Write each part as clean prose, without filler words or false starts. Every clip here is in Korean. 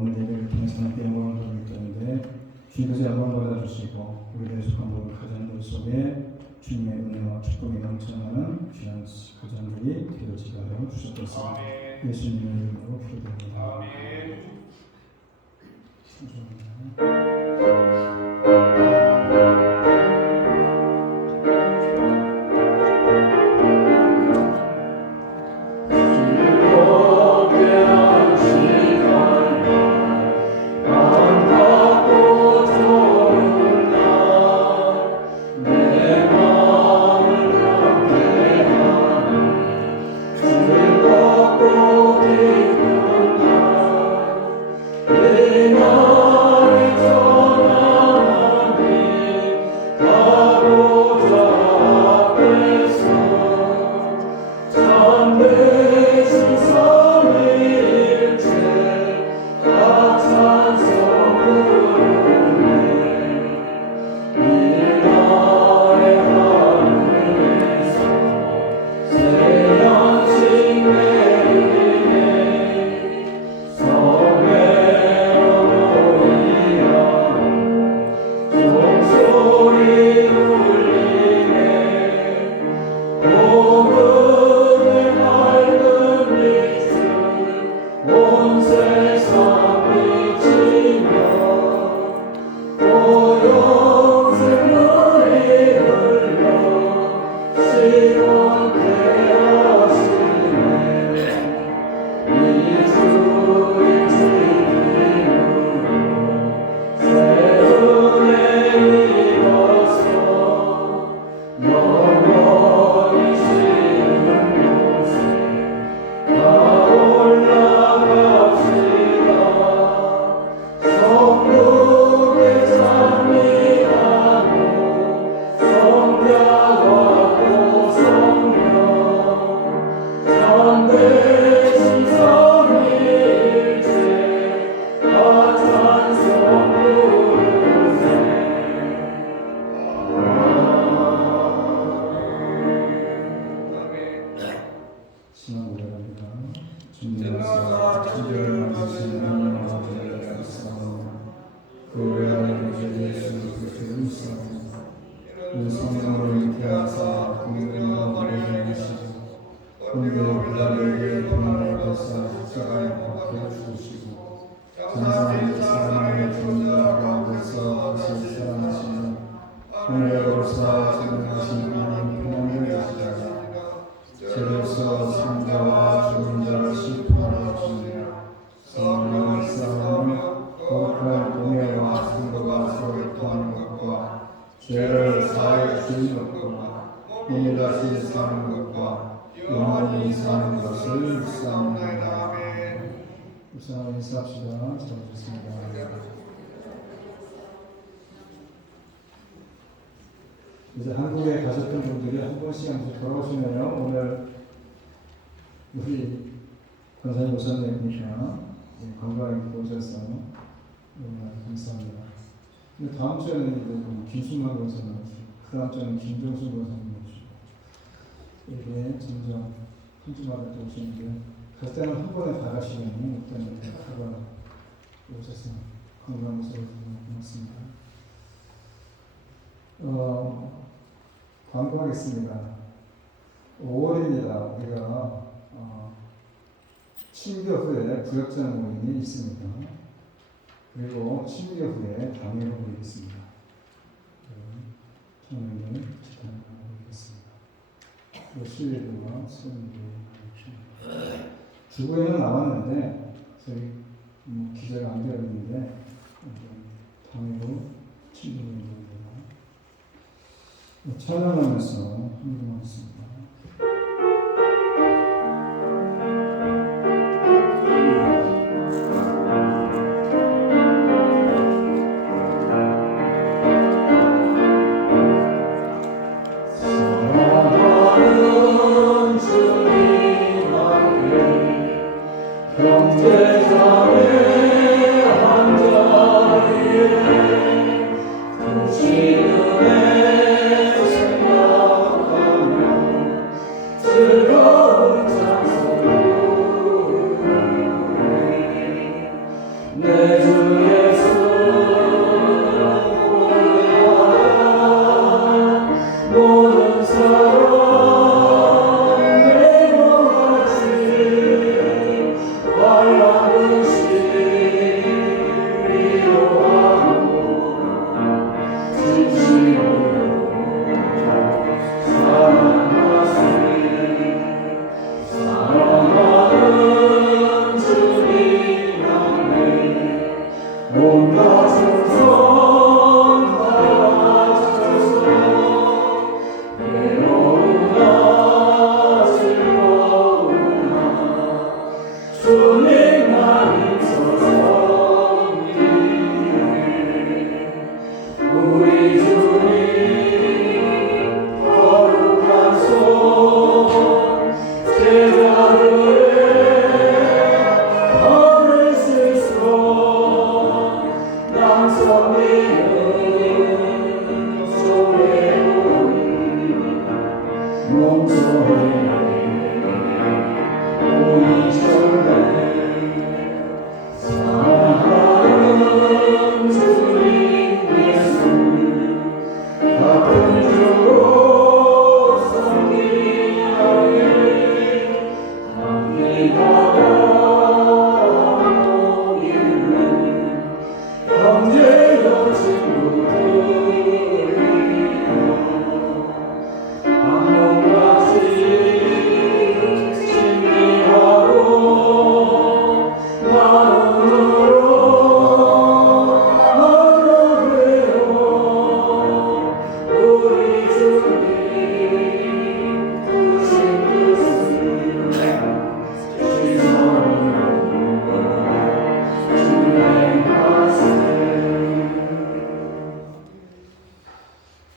오늘 예배를 통해서 하나님께 영광을 돌리기 때문에 주님께서 영광을 받아주시고 우리 대속한 모든 가정들 속에 주님의 은혜와 축복이 넘쳐나는 귀한 가정들이 되어지게 하여 주셨습니다. 예수님의 이름으로 기도드립니다. 아멘. 죄를 사하여 주신 것과 몸이 다시 사는 것과 영원히 사는 것을 믿사옵나이다. 우선 인사합시다. 잘하셨습니다. 이제 한국에 가셨던 분들이 한 번씩 돌아오시면요. 오늘 우리 권사님 목사님이시나 건강하게 오셔서 감사합니다. 근데 다음 주에는 이제 김순만 권사님 오시고 그 다음 주에는 김종수 권사님 오시고 이게 점점 한 주마다 또 오시는데 갈 때는 한 번에 다 가시면 그때는 하루 오셔서 건강한 모습을 고맙습니다. 광고하겠습니다. 5월입니다. 우리가 7개월 후에 구역장 모임이 있습니다. 그리고 7개월 후에 당일 모임이 있습니다. 청년을 기다리고 있겠습니다. 11일과 수요일 주보에는 나왔는데 저희 기재가 안 되어 있는데 당일로 7개월 모임입니다. 찬양하면서 헌금하겠습니다. 지금의 생각하며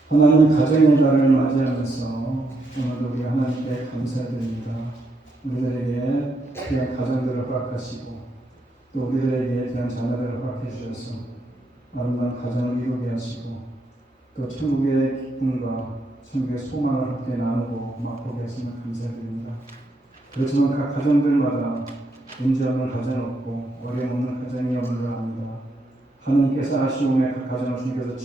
하나님 가정의 달을 맞이하면서 오늘도 우리 하나님께 감사드립니다. 우리들에게 귀한 가정들을 허락하시고 또 우리들에게 귀한 자녀들을 허락해 주셔서 아름다운 가정을 이루게 하시고 또 천국의 기쁨과 천국의 소망을 함께 나누고 맛보게 하시면 감사드립니다. 그렇지만 각 가정들마다 문제 없는 가정 없고 어려움 없는 가정이 없는 줄 압니다. 하나님께서 아시오매 각 가정을 주님께서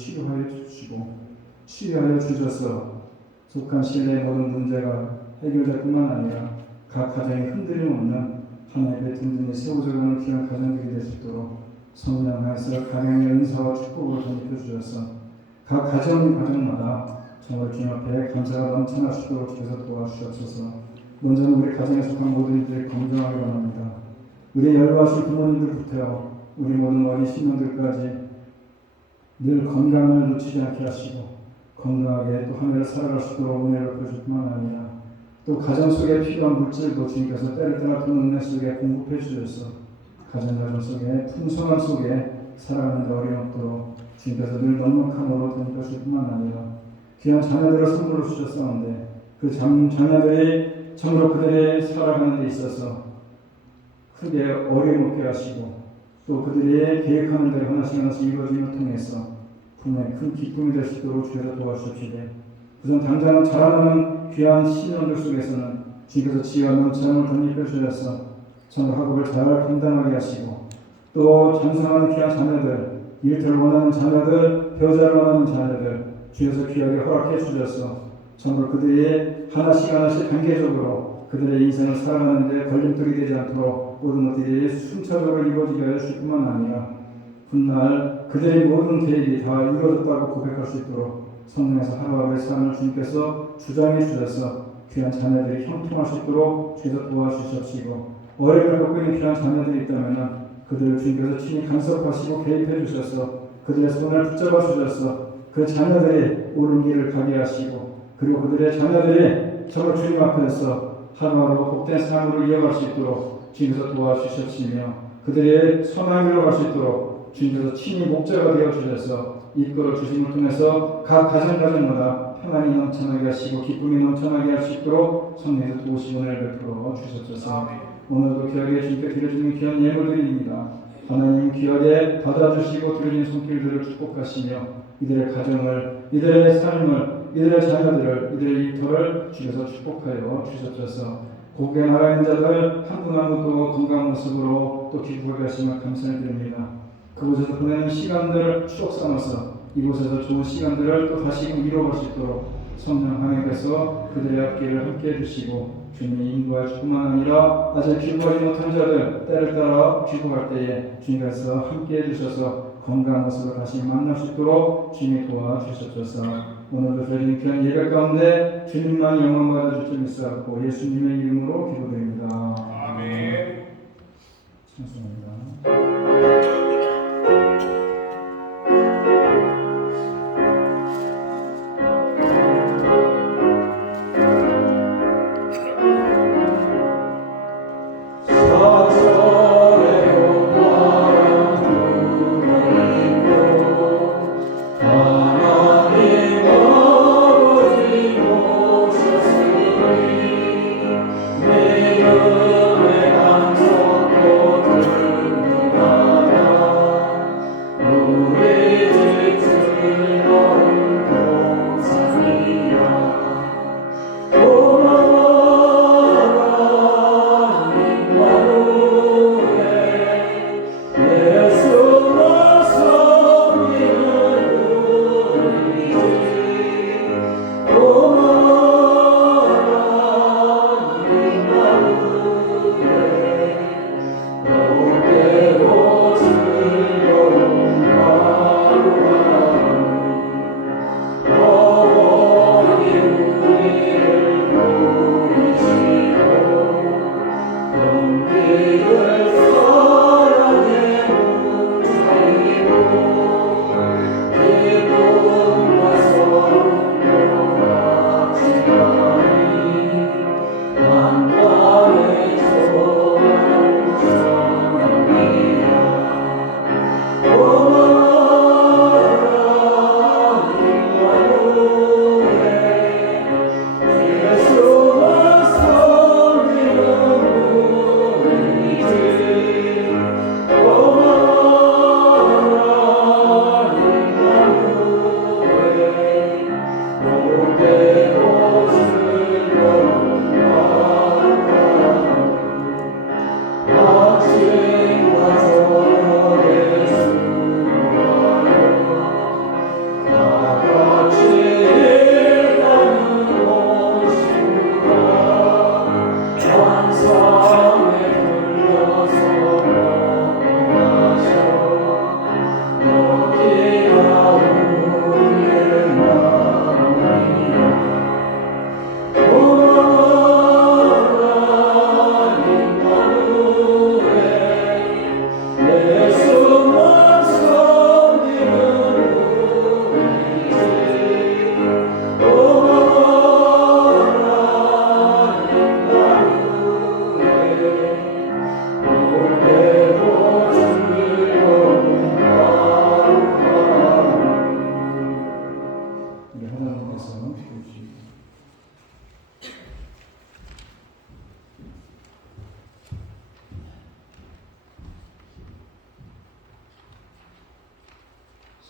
치유하여 주셔서 속한 신뢰의 모든 문제가 해결될 뿐만 아니라 각 가정에 흔들림 없는 하나님의 든든히 세워져가는 귀한 가정들이 될 수 있도록 성령하여서 가정의 은사와 축복을 덧입혀 주셔서 각 가정마다 정말 주님 앞에 감사가 넘쳐날 수 있도록 주께서 도와주시옵소서. 먼저는 우리 가정에 속한 모든 이들이 건강하기 원합니다. 우리의 연로하신 부모님들부터 우리 모든 어린 신령들까지 늘 건강을 놓치지 않게 하시고 건강하게 또 하늘을 살아갈 수 있도록 은혜를 베풀 뿐만 아니라 또 가정 속에 필요한 물질도 주님께서 때를 떠나 그 은혜 속에 공급해 주셔서 가정 속에 풍성함 속에 살아가는 데 어려움 없도록 주님께서 늘 넉넉함으로 덧입혀 주실 뿐만 아니라 귀한 자녀들을 선물로 주셨사온데 그 자녀들이 참으로 그들의 살아가는 데 있어서 크게 어려움 없게 하시고 또 그들이 계획하는 대로 하나씩 이루어짐을 통해서 부모의 큰 기쁨이 될 수 있도록 주께서 도와주십시오. 우선 당장 자라나는 귀한 신령들 속에서는 주께서 지혜와 넘쳐남을 덧입혀 주셔서 정말 학업을 잘 감당하게 하시고 또 장성하는 귀한 자녀들, 일터를 원하는 자녀들, 배우자를 원하는 자녀들 주께서 귀하게 허락해 주셔서 정말 그들이 하나씩 단계적으로 그들의 인생을 살아가는 데 걸림돌이 되지 않도록 모든 것들이 순차적으로 이루어지게 하여 주실 뿐만 아니라 훗날 그들의 모든 계획이 다 이루어졌다고 고백할 수 있도록 성령에서 하루하루의 삶을 주님께서 주장해 주셔서 귀한 자녀들이 형통할 수 있도록 주께서 도와주시옵시고 어려움을 겪고 있는 귀한 자녀들이 있다면 그들을 주님께서 친히 간섭하시고 개입해 주셔서 그들의 손을 붙잡아 주셔서 그 자녀들이 옳은 길을 가게 하시고 그리고 그들의 자녀들이 정말 주님 앞에서 하루하루 복된 삶으로 이어갈 수 있도록 주님께서 도와주셨으며 그들의 선한 길로 갈 수 있도록 주님께서 친히 목자가 되어 주셔서 이끌어 주심을 통해서 각 가정마다 평안이 넘쳐나게 하시고 기쁨이 넘쳐나게 할 수 있도록 성령에서 도우시고 은혜를 베풀어 주셨소서. 오늘도 귀하게 주님께 드려주는 귀한 예물들입니다. 하나님 귀하게 받아주시고 드려진 손길들을 축복하시며 이들의 가정을, 이들의 삶을, 이들의 자녀들을, 이들의 일터를 주께서 축복하여 주셨소서. 고개 나가 있는 자들 한 분 한 분 또 건강한 모습으로 또 기쁘게 하시며 감사드립니다. 그곳에서 보내는 시간들을 추억 삼아서 이곳에서 좋은 시간들을 또 다시금 이뤄갈 수 있도록 성령 하나님께서 그들의 앞길을 함께 해주시고 주님의 인도할 뿐만 아니라 아직 귀국하지 못한 자들 때를 따라 귀국할 때에 주님께서 함께 해주셔서 건강한 모습을 다시 만날 수 있도록 주님이 도와주셨소서. 오늘도 드린 귀한 예배 가운데 주님만 영광 받아줄 줄 믿사옵고 예수님의 이름으로 기도드립니다. 아멘. 찬송합니다.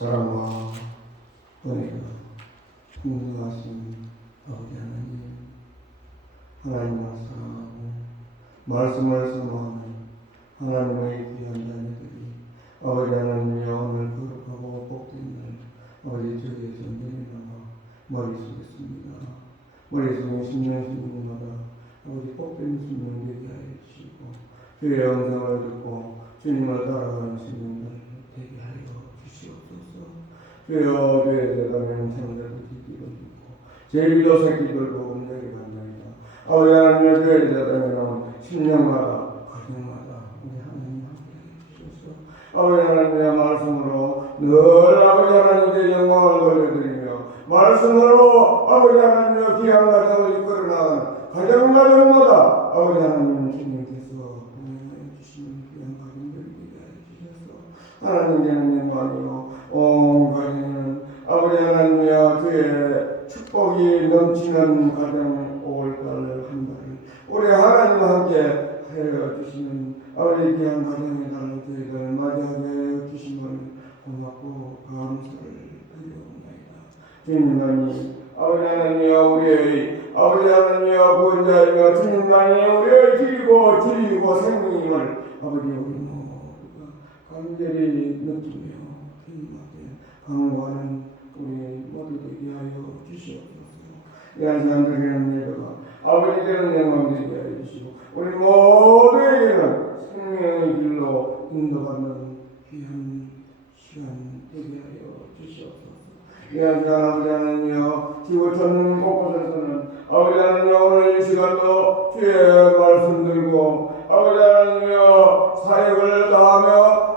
사랑과 은혜가 풍성하신 아버지 하나님을 사랑하고 말씀을 선호하는 하나님의 귀한 자녀들이 아버지 하나님의 오늘 거룩하고 복된 날 아버지 저기에 전쟁이 나가 머릿속에 씁니다. 머릿속에 10년 10년마다 아버지 복된 수명 되게 하여 주시고 주의 영상을 듣고 주님을 따라가는 수명을 되게 하여 주시옵소서. 주여 주의 대단한 생각을 지키고 제일도 새끼들도 은혜를 받나이다. 아버지 하나님 주의 대단한 10년마다 가정마다 우리 하나님 함께 해주셔서 아버지 하나님의 말씀으로 늘 아버지 하나님께 영광을 돌려드리며 말씀으로 아버지 하나님의 귀한 가정을 이끌어나가는 가정마다 아버지 하나님 주님께서 은혜하여 주시는 귀한 가정들이 되게 하여 주셔서 하나님께는 영광이요 온 가정에는 아버지 하나님의 주의 축복이 넘치는 가정 5월달 한 달을 우리 하나님과 함께 하여 주시는 아버지 귀한 가정의 달을 저희들 맞이하게 주심을 고맙고 감사를 드리옵나이다. 주님만이 아버지 하나님이여 우리의 아버지 하나님이여 구원자이며 주님만이 우리의 길이고 진리고 생명임을 아버지 우리 모두가 간절히 느끼며 힘나게 강구하는 우리 모두 되게 하여 주시옵소서. 이 한 시간 드리는 예배가 아버지께는 영광 되게 하여 주시고 우리 모두에게는 생명의 길로 인도받는 귀한 시간 되게 하여 주시옵소서. 이 한 시간 아버지 하나님이여 지구촌 곳곳에서는 아버지 하나님이여 오늘 이 시간도 주의 말씀 들고 아버지 하나님이여 사역을 다하며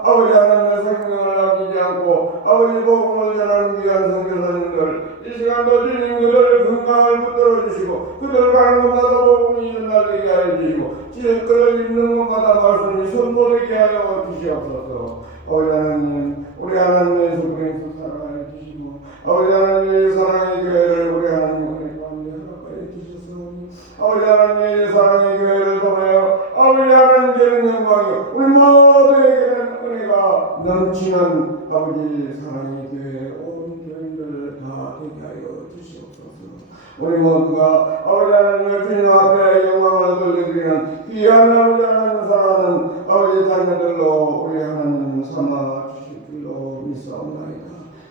아버지 하나님의 생명을 아끼지 않고 아버지 복음을 전하는 귀한 선교사님들 이 시간도 주님 그들 건강을 붙들어 주시고 그들 가는 곳마다 복음이 전달되게 하여 주시고 그들 있는 곳마다 말씀이 선포되게 하여 주시옵소서. 아버지 하나님 우리 하나님 예수 그리스도 사랑하여 주시고 아버지 하나님의 사랑의 교회를 우리 하나님 은혜 가운데 허락하여 주셨사오니 아버지 하나님의 사랑의 교회를 통하여 아버지 하나님께는 영광이요 우리 모두에게는 은혜가 넘치는 아버지 사랑의 교회 온 교인들 다 되게 하여 주시옵소서. 우리 모두가 아버지 하나님의 주님 앞에 영광을 돌려드리는 귀한 아버지 하나님 사랑하는 아버지 자녀들로 우리 하나님 삼아 주실 줄로 믿사옵나이다.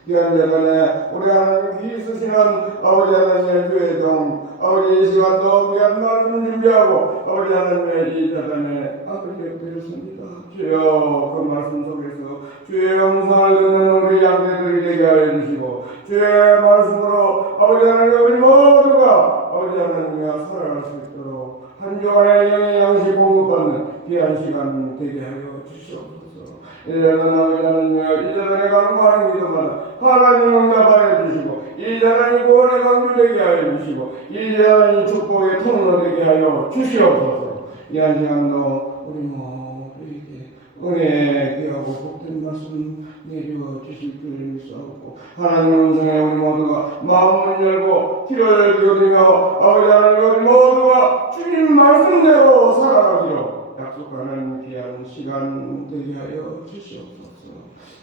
귀한 예전에 우리 하나님 귀 쓰시는 아버지 하나님의 주의 종 아버지 이 시간도 귀한 말씀 준비하고 아버지 하나님의 이 자단에 아버지 옆에 있습니다. 주여 그 말씀 속에서 주의 음성을 듣는 우리 양떼들이 되게 하여 주시고 주의 말씀으로 아버지 하나님 우리 모두가 아버지 하나님과 살아갈 수 있도록 한 주간의 영의 양식 공급받는 귀한 시간 되게 하여 주시옵소서. 이제는 아버지 하나님 이제는 강구하는 믿음마다 하나님 응답하여 주시고 이제는 구원의 강주 되게 하여 주시고 이제는 축복의 통로 되게 하여 주시옵소서. 이 한 시간도 우리 모두에게 은혜 귀하고 복된 말씀 내려 주실 줄 믿사옵고 하나님 음성에 우리 모두가 마음을 열고 귀를 기울이며 아버지 하나님 우리 모두가 주님 말씀대로 살아가기로 약속하는 귀한 시간 되게 하여 주시옵소서.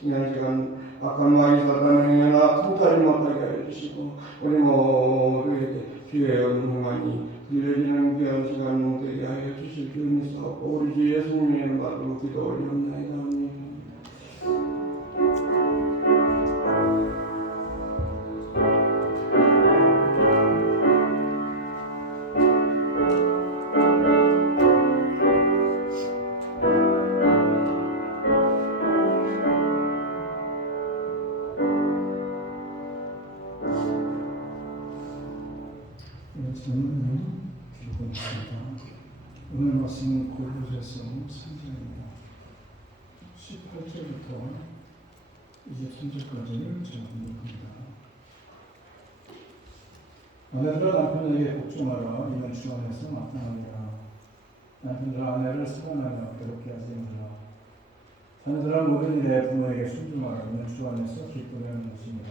이 한 시간 악한 마귀 사단의 행위나 통탈이 못하게 하여 주시고 우리 모두에게 주의 음성만이 들려지는 귀한 시간 되게 하여 주실 줄 믿사옵고 우리 주 예수님의 이름 받들고 기도 올리옵나이다. 아멘. 질문을 드리고 있습니다. 오늘 말씀은 골로새서 3장입니다. 18절부터 23절까지를 제가 공독합니다. 아내들아 남편에게 복종하라. 이는 주 안에서 마땅하니라. 남편들아 아내를 사랑하며 괴롭게 하지 말라. 자녀들아 모든 일에 부모에게 순종하라. 이는 주 안에서 기쁨하는 것입니다.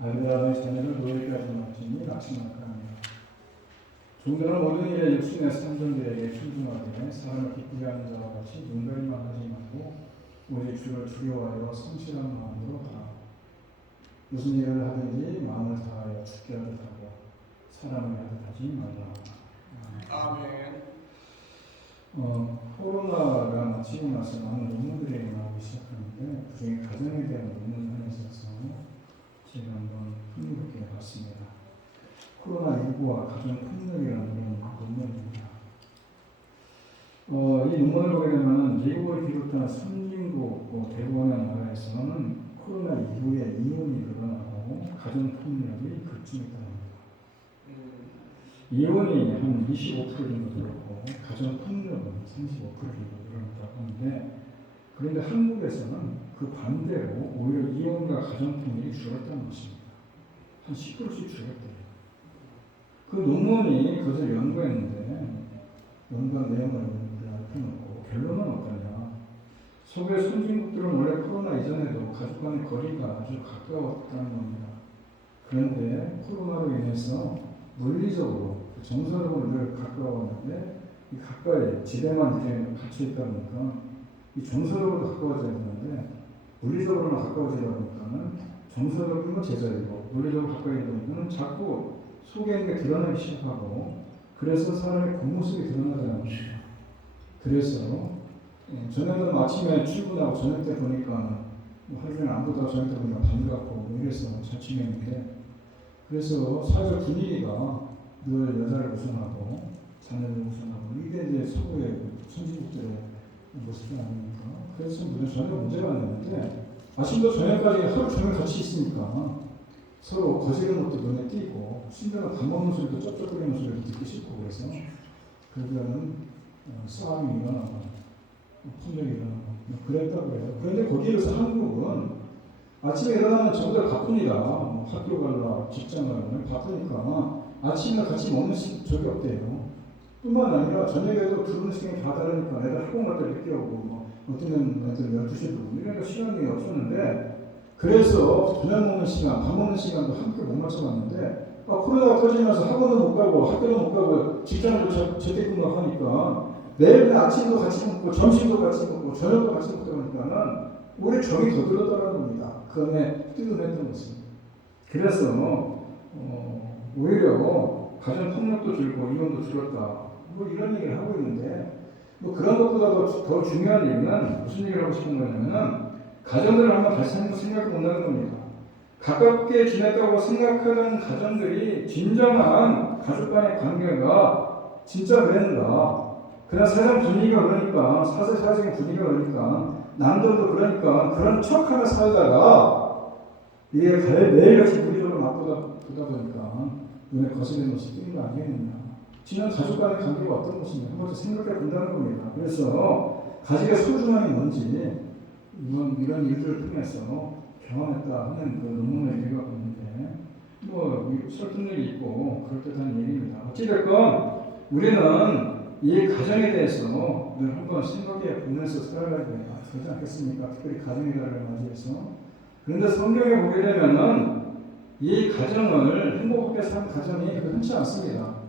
아들아 너희 자녀를 노예에게 하지 말지니 낙심할까 하니라. 종들은 모든 일에 육신의 상전들에게 순종하되 사람을 기쁘게 하는 자와 같이 눈가리만 하지 말고 오직 주를 두려워하여 성실한 마음으로 하라. 무슨 일을 하든지 마음을 다하여 죽게 하듯 하고 사람을 하듯 하지 말라. 아멘. 코로나가 마치고 나서 많은 논문들이 나오기 시작하는데 그중에 가정에 대한 논문이 있어서 제가 한번 흥미롭게 봤습니다. 코로나19와 가정폭력이라는 논문입니다. 이 논문을 보게 되면 미국을 비롯한 선진국 대부분의 나라에서는 코로나 이후에 이혼이 늘어나고 가정폭력이 급증했다는 겁니다. 이혼이 한 25% 정도 늘었고 가정폭력은 35% 정도 늘어났다고 하는데 그런데 한국에서는 그 반대로 오히려 이혼과 가정폭력이 줄었다는 것입니다. 한 10%씩 줄었대요. 그 논문이 그것을 연구했는데 연구한 내용을 펴놓고 결론은 어떠냐. 소비의 선진국들은 원래 코로나 이전에도 가족 간의 거리가 아주 가까웠다는 겁니다. 그런데 코로나로 인해서 물리적으로 정서적으로 늘 가까웠는데 이 가까이 집에만 이렇게 갇혀 있다 보니까 이 정서적으로 가까워져야 되는데 물리적으로는 가까워지다 보니까는 정서적으로는 제자리고 물리적으로 가까이 되다 보니까는 자꾸 속에 있는 게 드러나기 시작하고 그래서 사람의 겉모습이 드러나지 않습니다. 그래서 저녁은 아침에 출근하고 저녁 때 보니까 하루 종일 안 보다가 저녁 때 보니까 반갑고 이래서 자취했는데, 그래서 사회적 분위기가 늘 여자를 우선하고 자녀를 우선하고 이게 이제 서구의 선진국들의 모습이 아닙니까? 그래서 전혀 문제가 없는데, 아침부터 저녁까지 하루 종일 같이 있으니까 서로 거지르는 것도 눈에 띄고, 심지어는 밥 먹는 소리도 쩝쩝거리는 소리도 듣기 싫고, 그래서 그러면 싸움이 일어나고 폭력이 일어나고 그랬다고 해요. 그런데 거기에서 한국은 아침에 일어나면 전부 다 바쁩니다. 뭐 학교 가려, 직장 가려 바쁘니까 아침에 같이 먹는 적이 없대요. 뿐만 아니라 저녁에도 두 분 시간이 다 다르니까 애들 학원 갈 때 늦게 오고, 뭐 어떤 애들 12시에 오고 이러니까 시간이 없었는데, 그래서 저녁 먹는 시간, 밥 먹는 시간도 함께 못 맞춰봤는데, 코로나가 터지면서 학원도 못 가고 학교도 못 가고 직장도 재택근무하고 하니까 매일 그냥 아침도 같이 먹고 점심도 같이 먹고 저녁도 같이 먹다 보니까는 우리 정이 더 들었다는 겁니다. 그 안에 뜯어냈던 것은. 그래서 오히려 가정 폭력도 줄고 이혼도 줄었다, 뭐 이런 얘기를 하고 있는데, 뭐 그런 것보다 더 중요한 얘기는 무슨 얘기를 하고 싶은 거냐면은, 가정들을 한번 다시 생각해 본다는 겁니다. 가깝게 지냈다고 생각하던 가정들이 진정한 가족 간의 관계가 진짜 그랬는가? 그냥 세상 분위기가 그러니까, 사회적인 분위기가 그러니까, 남들도 그러니까 그런 척하며 살다가 이게 매일같이 무리적으로 맞보다 보니까 눈에 거슬리는 것이 띄는 거 아니겠느냐. 지난 가족 간의 관계가 어떤 것인가 한번 생각해 본다는 겁니다. 그래서 가족의 소중함이 뭔지 이런 일들을 통해서 경험했다 하는 그 논문을 읽어보고 있는데, 뭐 설득력이 있고 그럴듯한 얘기입니다. 어찌됐건 우리는 이 가정에 대해서 늘 한번 생각해 보면서 살아가야 되지 않겠습니까? 특별히 가정의 달을 맞이해서. 그런데 성경에 보게 되면은 이 가정을 행복하게 산 가정이 흔치 않습니다.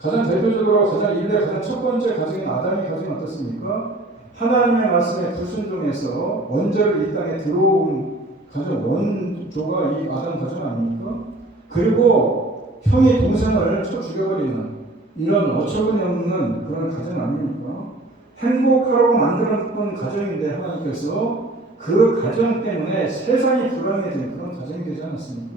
가장 대표적으로 인류의 가장 첫 번째 가정인 아담의 가정이 어떻습니까? 하나님의 말씀에 불순종해서 원죄로 이 땅에 들어온 가정, 원조가 이 아담 가정 아닙니까? 그리고 형이 동생을 쳐 죽여버리는 이런 어처구니 없는 그런 가정 아닙니까? 행복하라고 만들어놓은 가정인데 하나님께서 그 가정 때문에 세상이 불안해진 그런 가정이 되지 않았습니까?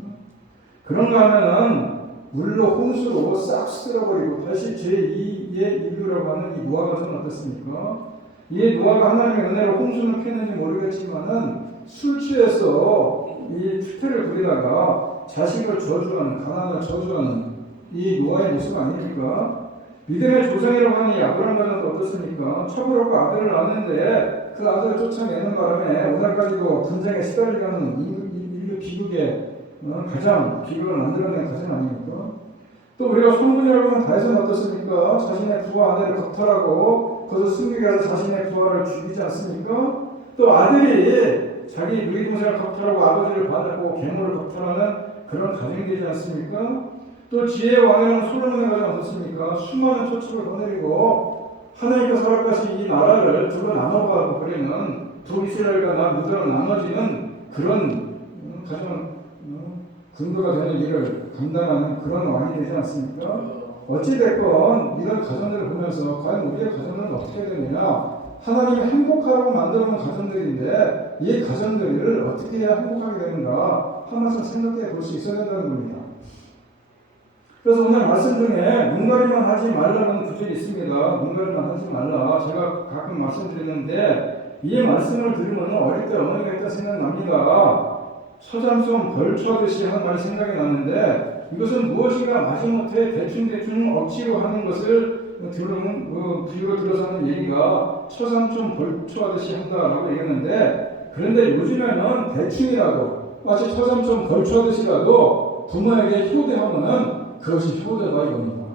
그런가 하면은 물로 홍수로 싹 쓸어버리고 다시 제2의 인류라고 하는 이 노아 가정은 어떻습니까? 이 노아가 하나님의 은혜로 홍수는 피했는지 모르겠지만은 술 취해서 이 투표를 부리다가 자식을 저주하는, 가난을 저주하는 이 노아의 모습 아닙니까? 믿음의 조상이라고 하는 이 아브라함 가정도 어떻습니까? 첩으로고 아들을 낳았는데 그 아들을 쫓아내는 바람에 오늘까지도 분쟁에 시달리는 인류 비극의 가장 비극을 만들어낸 가정 아닙니까? 또 우리가 소문이라고 하는 다윗은 어떻습니까? 자신의 부하 아내를 겁탈하고 그것을 숨기기 위해서 자신의 부하를 죽이지 않습니까? 또 아들이 자기 누이 동생을 겁탈하고 아버지를 받고 계모를 겁탈하는 그런 가정이 되지 않습니까? 또 지혜의 왕이라는 솔로몬의 가정 어떻습니까? 수많은 초축을 거느리고 하나님께서 허락하신 이 나라를 두로 나눠가고 그러는 북이스라엘과 남유다로 나눠지는 그런 가정 근거가 되는 일을 감당하는 그런 왕이 되지 않습니까? 어찌됐건 이런 가정들을 보면서 과연 우리의 가정은 어떻게 되느냐, 하나님이 행복하라고 만들어놓은 가정들인데 이 가정들을 어떻게 해야 행복하게 되는가 한 말씀 생각해 볼 수 있어야 된다는 겁니다. 그래서 오늘 말씀 중에 눈가리만 하지 말라는 구절이 있습니다. 눈가리만 하지 말라. 제가 가끔 말씀드리는데 이 말씀을 들으면 어릴 때 어머니가 했던 생각이 납니다. 서잠손 벌초하듯이 한 말이 생각이 나는데, 이것은 무엇인가 마지못해 대충 억지로 하는 것을 들으면 비유로 들어서 하는 얘기가 처삼촌 벌초하듯이 한다라고 얘기했는데, 그런데 요즘에는 대충이라도 마치 처삼촌 벌초하듯이라도 부모에게 효대하면은 그것이 효대다 이겁니다.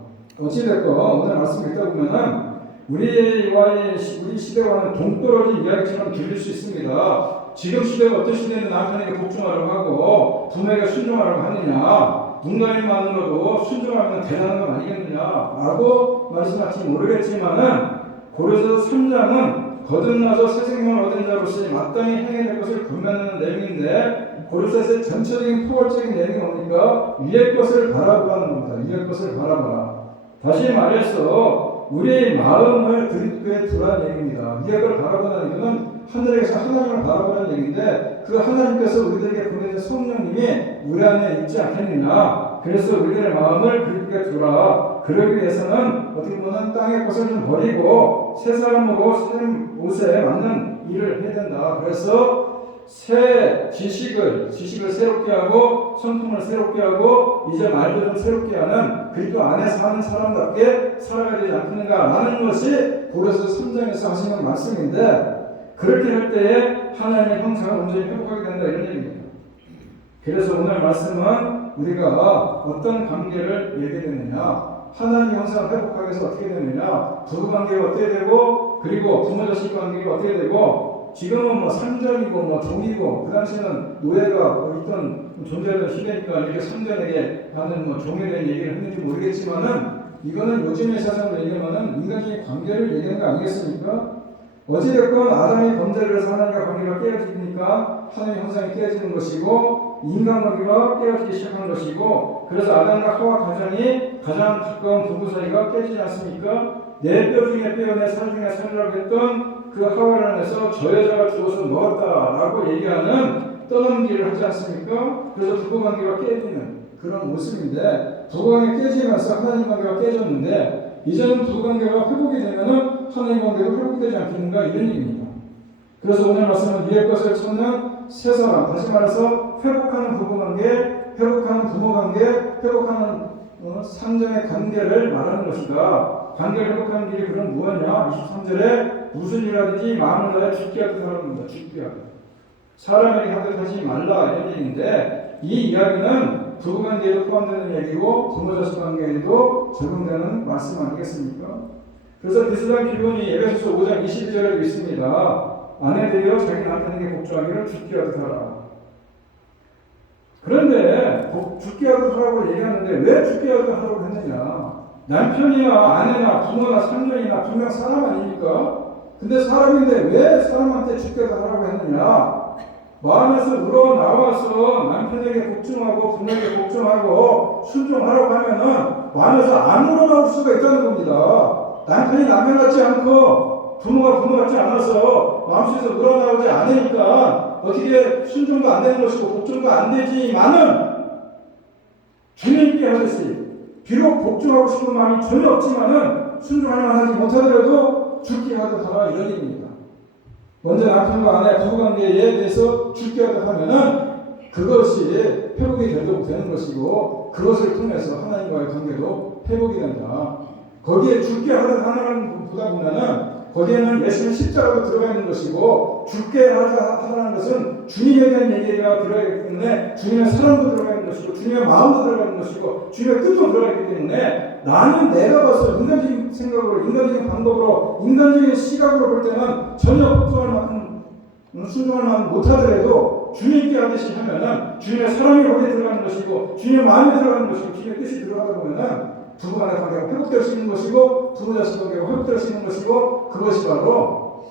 어찌됐건 오늘 말씀 읽다 보면은 우리 시대와는 동떨어진 이야기처럼 들릴 수 있습니다. 지금 시대가 어떤 시대인데 남편에게 복종하라고 하고 부모에게 순종하라고 하느냐, 눈가림만으로도 순종하면 대단한 건 아니겠느냐 라고 말씀할지 모르겠지만은 고린도서 3장은 거듭나서 새 생명을 얻은 자로서 마땅히 행해낼 것을 권면하는 내용인데, 고린도서의 전체적인 포괄적인 내용이 뭡니까? 위의 것을 바라보라는 겁니다. 위의 것을 바라봐라. 다시 말해서 우리 마음을 그리스도에 두라는 얘기입니다. 이걸 바라보는 얘기는 하늘에서 하나님을 바라보는 얘기인데 그 하나님께서 우리들에게 보내준 성령님이 우리 안에 있지 않겠느냐. 그래서 우리들의 마음을 그리스도에 두라. 그러기 위해서는 어떻게 보면 땅의 것을 좀 버리고 새 사람으로 새 옷에 맞는 일을 해야 된다. 그래서 새 지식을 새롭게 하고 성품을 새롭게 하고 이제 말도 좀 새롭게 하는 그리스도 안에 사는 사람답게 살아가야 되지 않겠는가라는 것이 고려서 3장에서 하시는 말씀인데 그렇게 할 때에 하나님의 형상을 온전히 회복하게 된다 이런 얘기입니다. 그래서 오늘 말씀은 우리가 어떤 관계를 얘기해 되느냐 하나님 형상을 회복하기 위해서 어떻게 되느냐 부부관계가 어떻게 되고 그리고 부모 자식 관계가 어떻게 되고 지금은 뭐 상전이고 뭐 종이고 그 당시에는 노예가 있던 존재하던 시대니까 이렇게 상전에게 하는 뭐 종에 대한 얘기를 했는지 모르겠지만은 이거는 요즘의 세상으로 얘기하면은 인간적인 관계를 얘기하는 거 아니겠습니까? 어찌됐건 아담이 범죄를 해서 하나님과 관계가 깨어지니까 하나님의 형상이 깨어지는 것이고 인간관계가 깨어지기 시작한 것이고 그래서 아담과 하와 가정이 가장 가까운 부부 사이가 깨지지 않습니까? 내 뼈 중에 뼈요 내 살 중에 살이라고 했던 그 하와를 해서 저 여자가 죽어서 먹었다라고 얘기하는 떠넘기를 하지 않습니까? 그래서 부부관계가 깨지는 그런 모습인데 부부관계 깨지면서 하나님 관계가 깨졌는데 이제는 부부관계가 회복이 되면은 하나님 관계도 회복되지 않겠는가 이런 얘기입니다. 그래서 오늘 말씀은 위의 것을 찾는 새 사람 다시 말해서 회복하는 부부관계, 회복하는 부모관계, 회복하는 상전의 관계를 말하는 것이다. 관계를 회복하는 길이 그럼 무엇이냐? 23절에 무슨 일하든지 마음을 다해 죽게 하듯 하랍니다. 죽게 하듯. 사람에게 하듯 하지 말라 이런 얘기인데 이 이야기는 부부관계에도 포함되는 얘기고 부모자식 관계에도 적용되는 말씀 아니겠습니까? 그래서 비슷한 기본이 에베소서 5장 22절에도 있습니다. 아내들이여 자기 남편에게 복종하기를 죽게 하듯 하라. 그런데 죽게 하듯 하라고 얘기하는데 왜 죽게 하듯 하라고 했느냐? 남편이나 아내나 부모나 상전이나 분명 사람 아닙니까? 근데 사람인데 왜 사람한테 죽게 하라고 했느냐? 마음에서 우러나와서 남편에게 복종하고 부모에게 복종하고 순종하라고 하면은 마음에서 안 우러나올 수가 있다는 겁니다. 남편이 남편 같지 않고 부모가 부모 같지 않아서 마음속에서 우러나오지 않으니까 어떻게 순종도 안 되는 것이고 복종도 안 되지만은 주님께 하듯이 비록 복종하고 싶은 마음이 전혀 없지만은 순종할 만하지 못하더라도 죽게 하듯 하라 이런 얘기입니다. 먼저 남편과 아내 부부관계에 대해서 죽게 하듯 하면은 그것이 회복이 되는 것이고 그것을 통해서 하나님과의 관계도 회복이 된다. 거기에 죽게 하듯 하는 보다 보면은 거기에는 예수님 십자가도 들어가 있는 것이고 죽게 하라는 것은 주님에 대한 얘기가 들어가 있기 때문에 주님의 사랑도 들어가 있는 것이고 주님의 마음도 들어가 있는 것이고 주님의 뜻도 들어가 있기 때문에 나는 내가 봐서 인간적인 생각으로 인간적인 방법으로 인간적인 시각으로 볼 때는 전혀 복종할 만큼 순종할 만큼 못하더라도 주님께 하듯이 하면은 주님의 사랑이 거기에 들어가는 것이고 주님의 마음이 들어가는 것이고 주님의 뜻이 들어가다 보면은 부부간의 관계가 회복될 수 있는 것이고 부부자식 관계가 회복될 수 있는 것이고 그것이 바로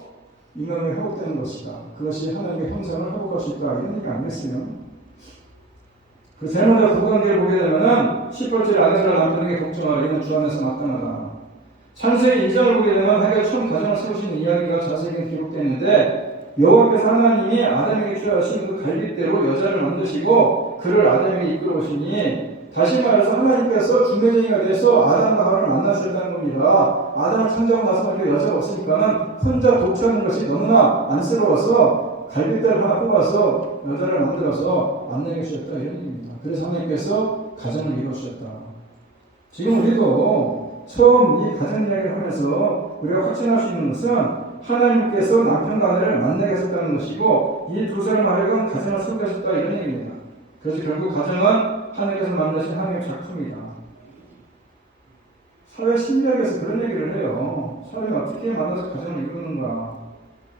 인간이 회복되는 것이다. 그것이 하나님의 형상을 회복할 수 있다. 이런 얘기 아니겠어요? 그 제일 먼저 부부관계를 보게 되면은 18절에 아내들과 남편에게 복종하라. 이는 주 안에서 마땅하다. 창세기 2장을 보게 되면 하기가 처음 가정을 세우시는 이야기가 자세히 기록되어 있는데 여호와께서 하나님이 아담에게 취하신 그 갈빗대로 여자를 만드시고 그를 아담에게 이끌어 오시니 다시 말해서 하나님께서 중매쟁이가 돼서 아담과 하와를 만나주셨다는 겁니다. 아담을 창조하고 나서 여자가 없으니까는 혼자 독처하는 것이 너무나 안쓰러워서 갈빗대를 하나 뽑아서 여자를 만들어서 만나게 주셨다 이런 얘기입니다. 그래서 하나님께서 가정을 이루셨다. 지금 우리도 처음 이 가정 이야기를 하면서 우리가 확신할 수 있는 것은 하나님께서 남편과 아내를 만나게 하셨다는 것이고 이 두 사람 하여금 가정을 세우게 하셨다 이런 얘기입니다. 그래서 결국 가정은 하나님께서 만드신 하나님의 작품이다. 사회 심리학에서 그런 얘기를 해요. 사회가 어떻게 만나서 가정을 이루는가.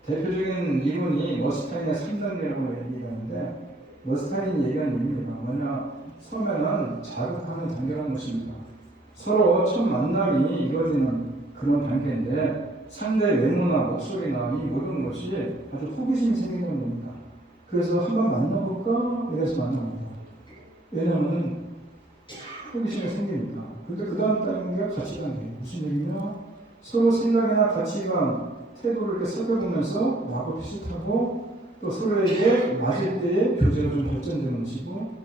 대표적인 이론이 머스타인의 3단계라고 얘기하는데 머스타인이 얘기하는 의미가 뭐냐. 처음에는 자극하는 단계라는 것입니다. 서로 첫 만남이 이루어지는 그런 단계인데 상대 외모나 목소리나 이 모든 것이 아주 호기심이 생기는 겁니다. 그래서 한번 만나볼까? 이래서 만납니다. 왜냐하면 호기심이 생기니까. 그런데 그 다음 단계가 가치관이에요. 무슨 얘기냐? 서로 생각이나 가치관, 태도를 이렇게 살펴보면서 나하고 비슷하고 또 서로에게 맞을 때에 교제가 좀 발전되는 것이고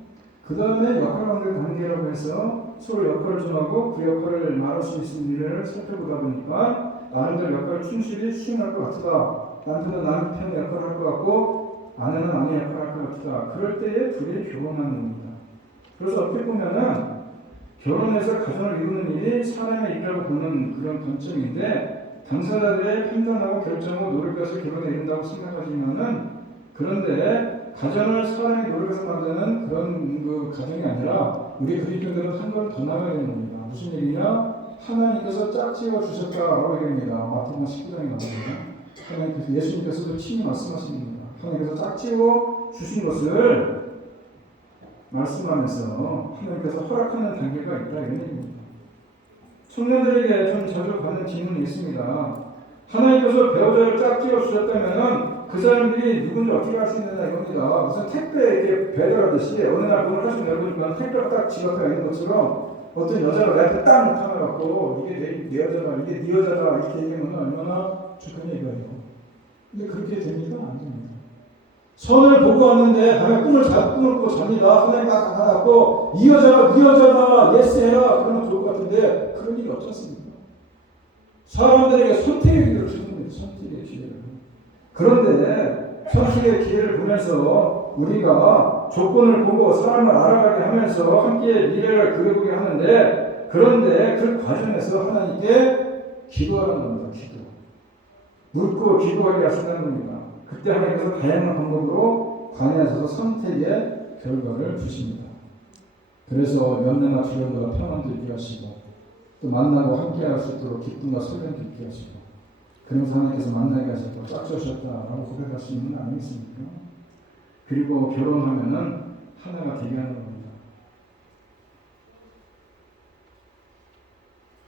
그 다음에 역할관계 관계라고 해서 서로 역할을 정하고 그 역할을 말할 수 있는 일을 살펴보다 보니까 나름대로 역할을 충실히 수행할 것 같다. 남편은 남편 역할을 할 것 같고 아내는 아내 역할을 할 것 같다. 그럴 때에 둘이 결혼하는 겁니다. 그래서 어떻게 보면은 결혼해서 가정을 이루는 일이 사람의 일이라고 보는 그런 관점인데 당사자들의 판단하고 결정하고 노력해서 결혼에 이른다고 생각하지만은 그런데 가정을 사람이 노력해서 만드는 그런 그 가정이 아니라 우리 그리스도인들은 한 걸 더 나가야 되는 겁니다. 무슨 얘기냐? 하나님께서 짝지어 주셨다라고 얘기합니다. 마태복음 19장에 나옵니다. 하나님께서 예수님께서도 친히 말씀하신 겁니다. 하나님께서 짝지어 주신 것을 말씀하면서 하나님께서 허락하는 단계가 있다 이런 얘기입니다. 청년들에게 좀 자주 받는 질문이 있습니다. 하나님께서 배우자를 짝지어 주셨다면은 그 사람들이 누군지 어떻게 알 수 있느냐 이겁니다. 무슨 택배 이렇게 배달하듯이 어느 날 문을 하시고 열어보니까 택배가 딱 집 앞에 있는 것처럼 어떤 여자가 내 앞에 딱 나타나갖고 이게 내 여자다, 이게 네 여자다 이렇게 얘기하면 얼마나 좋겠냐 이거예요. 근데 그렇게 됩니까? 안 됩니다. 선을 보고 왔는데 밤에 꿈을 꾸고 잡니다. 하나님 딱 나타나갖고 이 여자가 네 여자다 예스해라 그러면 좋을 것 같은데 그런 일이 없지 않습니까? 사람들에게 선택의 기회를 주는 겁니다. 선택의 기회를. 그런데 선택의 기회를 보면서 우리가 조건을 보고 사람을 알아가게 하면서 함께 미래를 그려보게 하는데 그런데 그 과정에서 하나님께 기도하라는 겁니다. 기도. 묻고 기도하게 하신다는 겁니다. 그때 하나님께서 다양한 방법으로 관여하셔서 선택의 결과를 주십니다. 그래서 연애나 주연과 평안도 있게 하시고 또 만나고 함께 할 수 있도록 기쁨과 설렘도 있게 하시고 그러면서 하나님께서 만나게 하셨고 짝주셨다라고 고백할 수 있는 거 아니겠습니까? 그리고 결혼하면은 하나가 되게 하는 겁니다.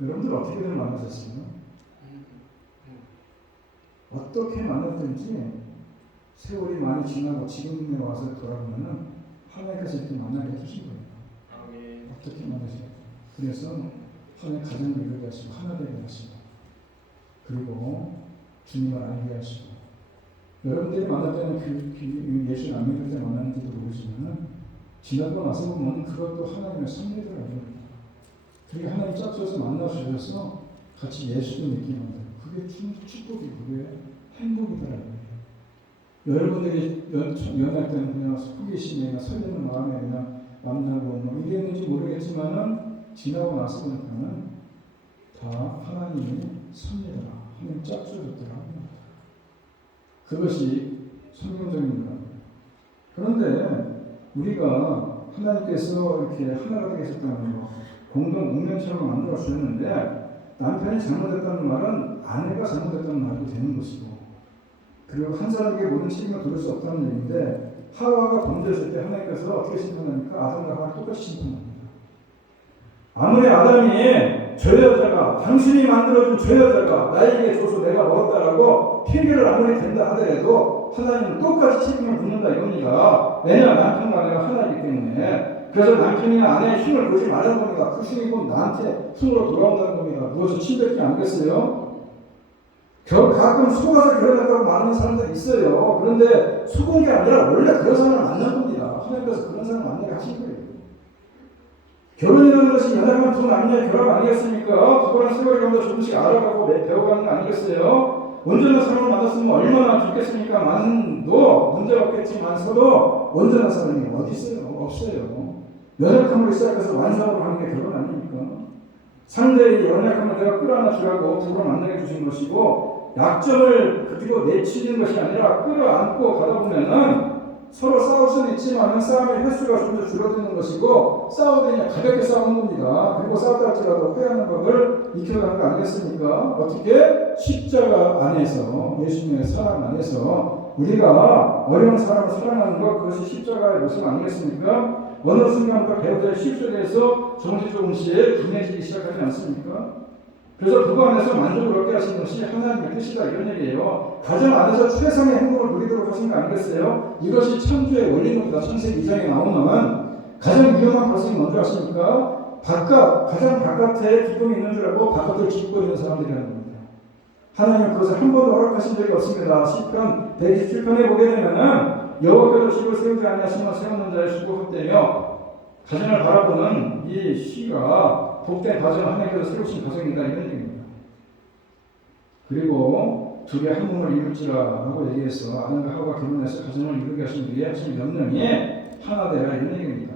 여러분들 어떻게들 만나셨어요? 어떻게 만났든지 세월이 많이 지나고 지금에 와서 돌아보면은 하나님께서 이렇게 만나게 해주신 거예요. 어떻게 만나시죠? 그래서 하나님 가정을 이루게 하시고 하나 되게 하시고 그리고 주님을 알게 하시고 여러분들이 만날 때는 예수 안 믿을 때 만났는지도 모르지만 지나고 나서 보면 그것도 하나님의 섭리더라고요. 그게 하나님 짝져서 만나주셔서 같이 예수도 느끼는 거예요. 그게 축복이고 그게 행복이더라고요. 여러분들이 연할 때는 그냥 호기심이나 설레는 마음에 그냥 만나고 뭐 이랬는지 모르겠지만은 지나고 나서 보니까는 다 하나님이 섭리더라. 하나님 짝져줬더라. 그것이 성경적인 거예요. 그런데 우리가 하나님께서 이렇게 하나가 되게 하셨다는 거, 공동 옥면처럼 만들어 주셨는데 남편이 잘못했다는 말은 아내가 잘못했다는 말도 되는 것이고, 그리고 한 사람에게 모든 책임을 돌릴 수 없다는 얘기인데 하와가 범죄했을 때 하나님께서 어떻게 심판합니까? 아담과 하와를 똑같이 심판합니다. 아무리 아담이 저 여자가 당신이 만들어준 저 여자가 나에게 줘서 내가 먹었다라고 핑계를 아무리 댄다 하더라도 하나님은 똑같이 책임을 묻는다 이겁니다. 왜냐하면 남편과 아내가 하나이기 때문에. 그래서 남편이나 아내의 힘을 보지 말라는 겁니다. 그 힘이 곧 나한테 힘으로 돌아온다는 겁니다. 누워서 침뱉기 아니겠어요? 가끔 속아서 결혼했다고 말하는 사람들이 있어요. 그런데 속은 게 아니라 원래 그런 사람을 만난 겁니다. 하나님께서 그런 사람을 만나게 하신 거예요. 결혼이라는 것이 연애하면 두 남녀의 결합 아니겠습니까? 그거랑 세월이 가면서 조금씩 알아가고 배워가는 거 아니겠어요? 온전한 사람을 만났으면 얼마나 좋겠습니까? 만도 문제가 없겠지만서도 온전한 사람이 어디 있어요? 없어요. 연약함으로 시작해서 완성으로 하는 게 결혼 아닙니까? 상대의 연약함을 내가 끌어안아 주라고 그걸 만나게 주신 것이고, 약점을 그리고 내치는 것이 아니라 끌어안고 가다 보면은 서로 싸울 수는 있지만 싸움의 횟수가 좀 더 줄어드는 것이고, 싸우면 가볍게 싸우는 겁니다. 그리고 싸웠다 할지라도 회하는 법을 익혀가는 거 아니겠습니까? 어떻게? 십자가 안에서, 예수님의 사랑 안에서 우리가 어려운 사람을 사랑하는 것, 그것이 십자가의 모습 아니겠습니까? 어느 순간부터 배우자의 실수에 대해서 조금씩 분해지기 시작하지 않습니까? 그래서 그거 안에서 만족을 얻게 하신 것이 하나님의 뜻이다 이런 얘기예요. 가정 안에서 최상의 행복을 누리도록 하신 거 아니겠어요? 이것이 창조의 원리입니다. 창세기 2장에 나오는 가장 위험한 것이 뭔지 아십니까? 가장 바깥에 기쁨이 있는 줄 알고 바깥을 기쁘고 있는 사람들이라는 겁니다. 하나님은 그것을 한 번도 허락하신 적이 없습니다. 시편 127편에 보게 되면은 여호와께서 집을 세우지 아니하시면 세우는 자의 수고헛되며 가정을 바라보는 이 시가 복된 가정을 하나님께서 세우신 가정이다 이런 얘기입니다. 그리고 둘이 한 몸을 이룰지라라고 얘기해서 아담과 하와가 결혼해서 가정을 이루게 하신 뒤에 하신 명령이 하나 되라 이런 얘기입니다.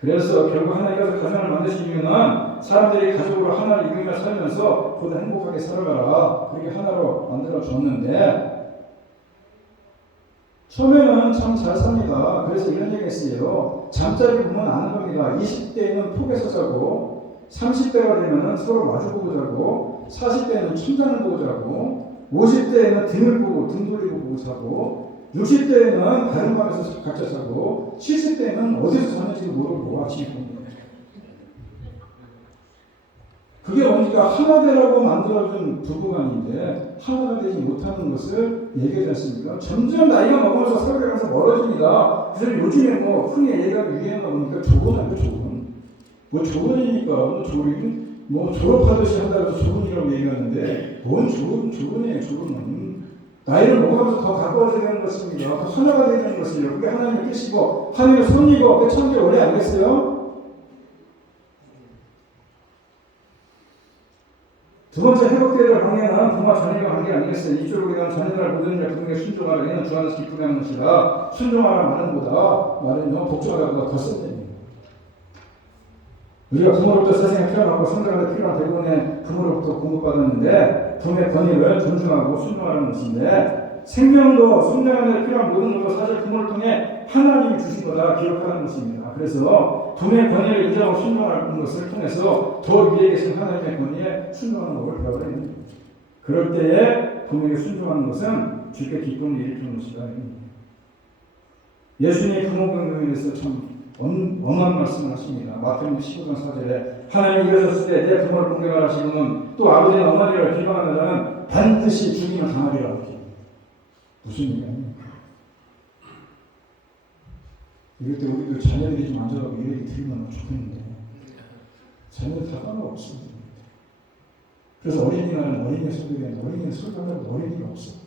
그래서 결국 하나님께서 가정을 만드신 이유는 사람들이 가족으로 하나를 이루며 살면서 보다 행복하게 살아가라 그렇게 하나로 만들어 줬는데 처음에는 참 잘 삽니다. 그래서 이런 얘기 했어요. 잠자리 보면 아는 겁니다. 20대에는 폭에서 자고 30대가 되면 서로 마주보고 자고 40대에는 천장을 보고 자고 50대에는 등을 보고 등 돌리고 보고 자고 60대에는 다른 방에서 각자 자고 70대에는 어디서 자는지도 모르고 아침에 봅니다. 그게 뭡니까? 하나 되라고 만들어준 부부간인데 하나가 되지 못하는 것을 얘기하지 않습니까? 점점 나이가 먹으면서 서로에 가서 멀어집니다. 그래서 요즘에 뭐 흔히 얘기가 유행하다 보니까 조언하고 조언. 뭐 조언이니까 뭐 졸업하듯이 한다고 조언이라고 얘기하는데 뭔 조언이에요 조언은. 나이를 먹으면서 더 가까워져야 되는 것입니다. 더 하나가 되는 것이에요. 그게 하나님의 뜻이고 하나님의 섭리고 창조의 원리 아니겠어요? 두 번째 회복되어야 관계는 부모와 자녀가 관계 아니겠어요? 이쪽으로 우리가 자녀들을 모든 일 부모에게 순종하라. 이는 주 안에서 기쁘게 하는 것이다. 순종하라 말은 말은요 복종하라보다 더 센 얘기입니다. 우리가 부모로부터 세상에 태어나고 성장하는 필요한 대부분의 부모로부터 공급받았는데 부모의 권위를 존중하고 순종하라는 것인데 생명도 성장하는 데 필요한 모든 것도 사실 부모를 통해 하나님이 주신 거다 기록하는 것입니다. 그래서 부모의 권위를 인정하고 순종하는 것을 통해서 더 위에 계신 하나님의 권위에 순종하는 법을 배워야 됩니다. 그럴 때에 부모에게 순종하는 것은 주께 기쁨을 일으키는 것이다. 예수님이 부모 공경에 대해서 참 엄한 말씀을 하십니다. 마태복음 15장 4절에 하나님이 이르셨을 때 내 부모를 공경하라 하시고는 또 아버지는 어머니를 비방하는 자는 반드시 죽임을 당하리라 하십니다. 무슨 얘기냐? 이럴 때 우리도 자녀들이 좀 앉아가고 이 얘기 들으면 좋겠는데 자녀들 다 까먹었습니다. 그래서 어린이날은 어린이 설교에 어린이는 설교한다고 어린이가 없어.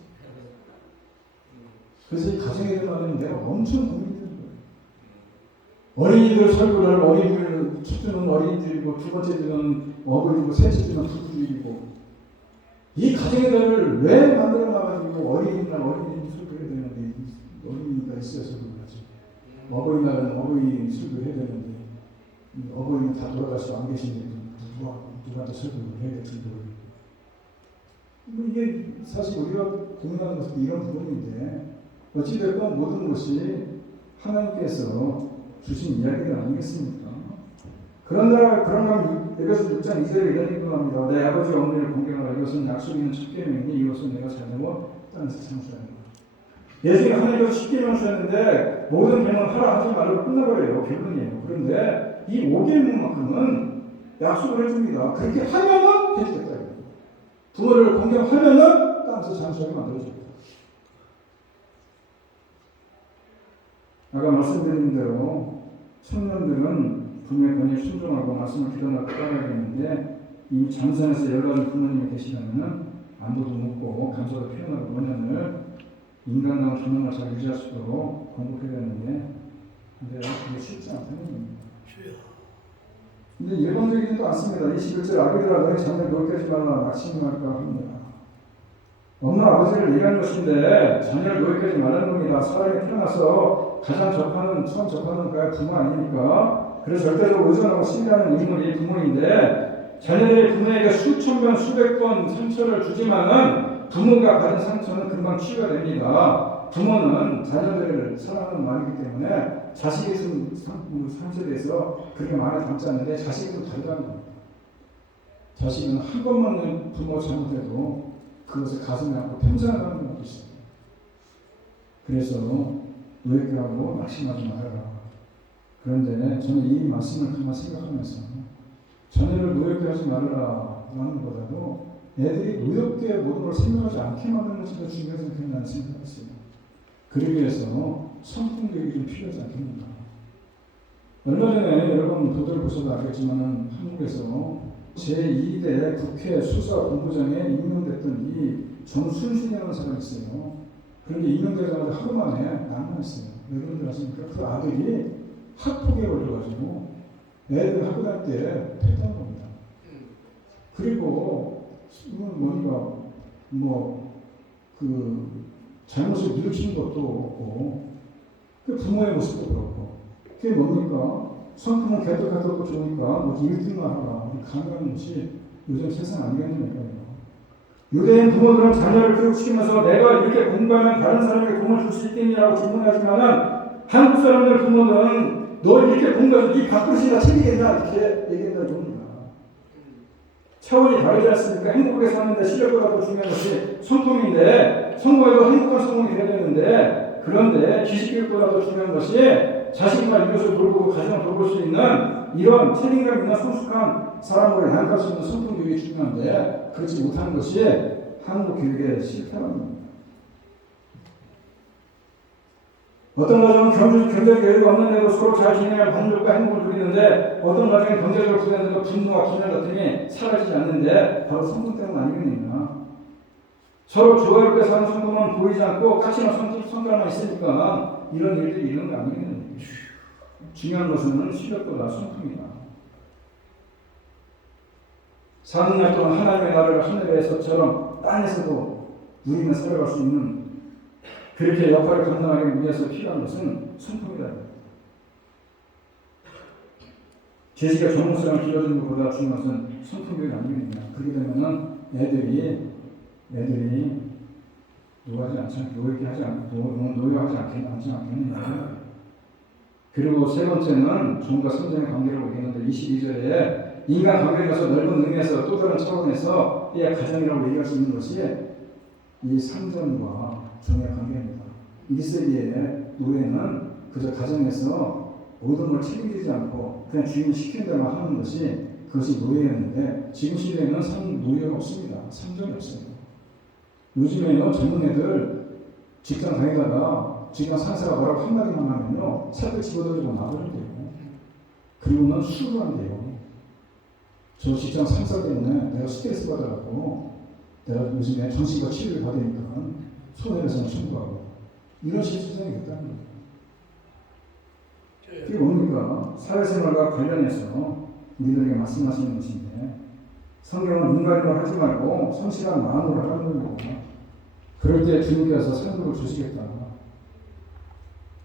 그래서 이 가정에 대한 내가 엄청 고민되는 거예요. 어린이들 설교를 어린이들 첫째는 어린이들이고 두 번째는 어버이고 셋째는 부부들이고 이 가정의 달을 왜 만들어 놔가지고 어린이날 어린이 설교해야 되는데 어린이가 있어서 그러지. 어버이날은 어버이 설교해야 되는데 어버이는 다 돌아가시고 안 계신데 누구한테 설교를 해야 될지도 모르겠고 이게 사실 우리가 고민하는 것은 이런 부분인데 어찌됐건 모든 것이 하나님께서 주신 이야기들 아니겠습니까? 그런가 에베소 6장 2절에 이런 얘기도 합니다. 내 아버지 어머니를 공경하라. 이것은 약속이 있는 첫 계명이니 이것은 내가 잘되고 땅에서 창조하는 것. 예수님이 하나님께서 10계명을 주셨는데 모든 계명을 하라 하지 말고 끝나버려요. 결론이에요. 그런데 이 5계명만큼은 약속을 해줍니다. 그렇게 하면은 해주겠다. 부모를 공경하면은 땅에서 창조하게 만들어줍니다. 아까 말씀드린 대로 청년들은 부모의 권위에 순종하고 말씀을 기도하고 따라야겠는데 이미 잠선에서 열받은 부모님이 계시다면 안도도 묻고 감사도 표현하고 원한을 인간다운 기능을 잘 유지할 수 있도록 공부해야 되는데 근데 그게 쉽지 않다는 겁니다. 근데 일반적이지도 않습니다. 21절 아비들아 너희 자녀를 노릇게 하지 말라 낙심할까 합니다. 엄마 아버지를 얘기하는 것인데 자녀를 노릇게 하지 말라는 겁니다. 사람이 태어나서 가장 처음 접하는 그가 부모 아닙니까? 그래서 절대적으로 의존하고 신뢰하는 인물이 부모인데 자녀들이 부모에게 수천 번 수백 번 상처를 주지만은 부모가 받은 상처는 금방 치유가 됩니다. 부모는 자녀들을 사랑하는 마음이기 때문에 자식이 준 상처에 대해서 그렇게 마음에 담지 않는데 자식은 다르다는 겁니다. 자식은 한 번만 부모 잘못해도 그것을 가슴에 안고 평생을 가는 것도 있습니다. 그래서 노예교라고 낙심하지 말아라. 그런데 저는 이 말씀을 가만 생각하면서 자녀를 노예교에 하지 말아라라는 것보다도 애들이 노예교의 모든 걸 생각하지 않게 만드는 것이 더 중요하지 않겠나는 생각을 했어요. 그러기 위해서 성품교육이 좀 필요하지 않겠는가. 얼마 전에 여러분 보도를 보셔도 알겠지만 한국에서 제2대 국회 수사본부장에 임명됐던 이 정순신이라는 사람이 있어요. 그런데 임명되자마자 하루 만에 낙마했어요. 왜 그런지 아십니까? 그 아들이 학폭에 걸려가지고 애들 학교 다닐 때 패했다는 겁니다. 그리고 뭐니까 그 잘못을 뉘우치는 것도 없고 그 부모의 모습도 그렇고 그게 뭡니까? 성품은 개떡같고 좋으니까 뭐 1등만 하라 강요하는 것이 요즘 세상 아니겠느냐. 유대인 부모들은 자녀를 교육시키면서 내가 이렇게 공부하면 다른 사람에게 도움을 줄 수 있겠냐고 질문하지만은 한국 사람들 부모는 너 이렇게 공부해서 네 밥그릇이나 챙기겠냐 이렇게 얘기한다 이겁니다. 차원이 다르지 않습니까? 행복하게 사는데 실력보다 더 중요한 것이 성품인데 성공해도 행복한 성공이 되어야 되는데 그런데 지식교육보다 더 중요한 것이 자신과 이웃을 돌보고 가정을 돌볼 수 있는 이런 책임감 있는 성숙한 사람으로 양육할 수 있는 성품 교육이 중요한데 그렇지 못하는 것이 한국 교육의 실패입니다. 어떤 가정은 경제적 여유가 없는데도 서로 잘 지내며 만족과 행복을 누리는데 어떤 가정은 경제적으로 부담돼도 분노와 분열 같은 게 사라지지 않는데 바로 성품 때문 아니겠느냐. 서로 조화롭게 사는 성품은 보이지 않고 까칠한 성깔만 있으니까 이런 일들이 일어나는 게 아니겠느냐. 중요한 것은 실력보다 성품이다. 사는 날 동안 하나님의 나라를 하늘에서처럼 땅에서도 누리며 살아갈 수 있는 그렇게 역할을 감당하기 위해서 필요한 것은 성품이다. 제시가 전문성을 길러주는 것보다 중요한 것은 성품이 아니겠느냐. 그렇게 되면은 애들이 노예하지 않겠느냐. 그리고 세 번째는 종과 선생의 관계를 얘기했는데 22절에 인간 관계에서 넓은 의미에서 또 다른 차원에서 이 가정이라고 얘기할 수 있는 것이 이 상전과 종의 관계입니다. 1세기의 노예는 그저 가정에서 모든 걸 책임지지 않고 그냥 주인이 시키는 대로만 하는 것이 그것이 노예였는데 지금 시대에는 노예가 없습니다. 상전이 없습니다. 요즘에는 젊은 애들 직장 다니다가 직장 상사가 뭐라고 한마디만 하면요 살을 집어들고 나버린대요. 그리고는 술을 한대요. 저 직장 상사 때문에 내가 스트레스 받아갖고 내가 요즘에 정신과 치료를 받으니까 손해배상 청구하고 이런 시스템이 있다는 거예요. 그게 뭡니까? 사회생활과 관련해서 우리들에게 말씀하시는 것인데 성경은 눈가림을 하지 말고 성실한 마음으로 하라는 거고 그럴 때 주님께서 상급을 주시겠다.